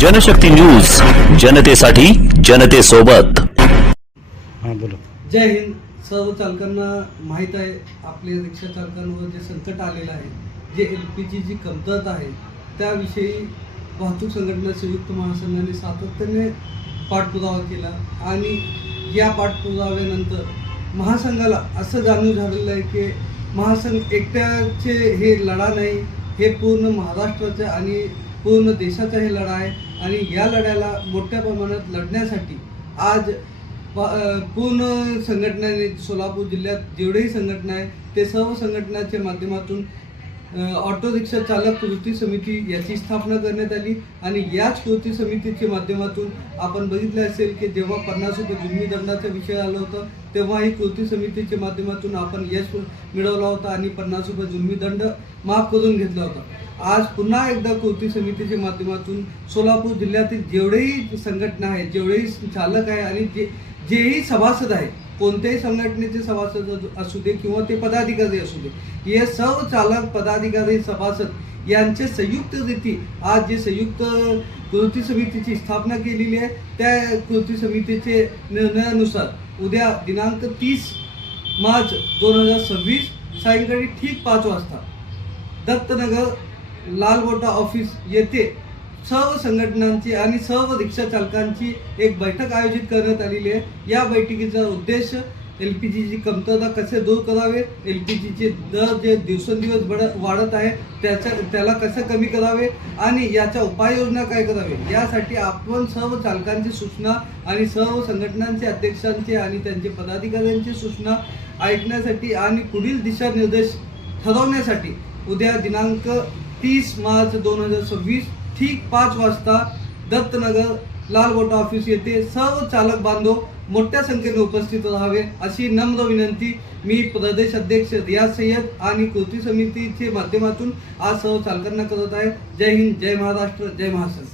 Janshakti news, जनतेसाठी जनतेसोबत। बोलो। जय हिंद। सर्व चालकांना माहीत आहे आपले रिक्षा चालकांवर जे संकट आलेलं आहे, जे LPG ची कमतरता आहे, त्याविषयी वाहतूक संघटना संयुक्त महासंघाने सातत्याने पाठपुरावा केला आणि या पाठपुराव्यानंतर महासंघाला असं जाणून झालेलं आहे की महासंघ एकट्याचे हे लढा नाही, हे पूर्ण महाराष्ट्राचा आणि पूर्ण देशाचा हे लढा आहे आणि या लढ्याला मोठ्या प्रमाणात लढण्यासाठी आज पूर्ण संघटनाने सोलापूर जिल्ह्यात जेवढेही संघटना आहे ते सर्व संघटनाच्या माध्यमातून ऑटो रिक्षा चालक कृती समिती याची स्थापना करण्यात आली आणि याच कृती समितीच्या माध्यमातून आपण बघितले असेल की जेव्हा 50 रुपये जुर्मी दंडाचा विषय आला होता तेव्हा ही कृती समितीच्या माध्यमातून आपण यश मिळवला होता आणि 50 रुपये जुर्मी दंड माफ करून घेतला होता। आज पुन्हा एकदा कृती समितीच्या माध्यमातून सोलापूर जिल्ह्यातील जेवढेही संघटना आहेत, जेवढेही चालक आहे आणि जेही सभासद आहे, कोणत्याही संघटनेचे सभासद असू दे किंवा ते पदाधिकारी असू दे, हे सर्व चालक पदाधिकारी सभासद यांचे संयुक्त रीती आज जे संयुक्त कृती समितीची स्थापना केलेली आहे त्या कृती समितीचे निर्णयानुसार उद्या दिनांक 30 मार्च 2026 सायंकाळी ठीक 5 वाजता दत्तनगर लालगोटा ऑफिस येथे सर्व संघटनांची आणि सर्व रिक्षा चालकांची एक बैठक आयोजित करण्यात आलेली आहे। या बैठकीचा उद्देश LPGची कमतरता कसे दूर करावे, LPGचे दर जे दिवसेंदिवस वाढत आहे त्याला कसं कमी करावे आणि याच्या उपाययोजना काय करावे, यासाठी आपण सर्व चालकांची सूचना आणि सर्व संघटनांचे अध्यक्षांचे आणि त्यांचे पदाधिकाऱ्यांची सूचना ऐकण्यासाठी आणि पुढील दिशानिर्देश ठरवण्यासाठी उद्या दिनांक 30 मार्च 2026 ठीक 5 वाजता दत्तनगर लालगोटा ऑफिस येथे सर्व चालक बांधव मोठ्या संख्येने उपस्थित राहावे अशी नम्र विनंती मी प्रदेश अध्यक्ष रियाज सय्यद आणि कृती समितीच्या माध्यमातून आज सर्व चालकांना करत आहे। जय हिंद, जय महाराष्ट्र, जय महासंघ।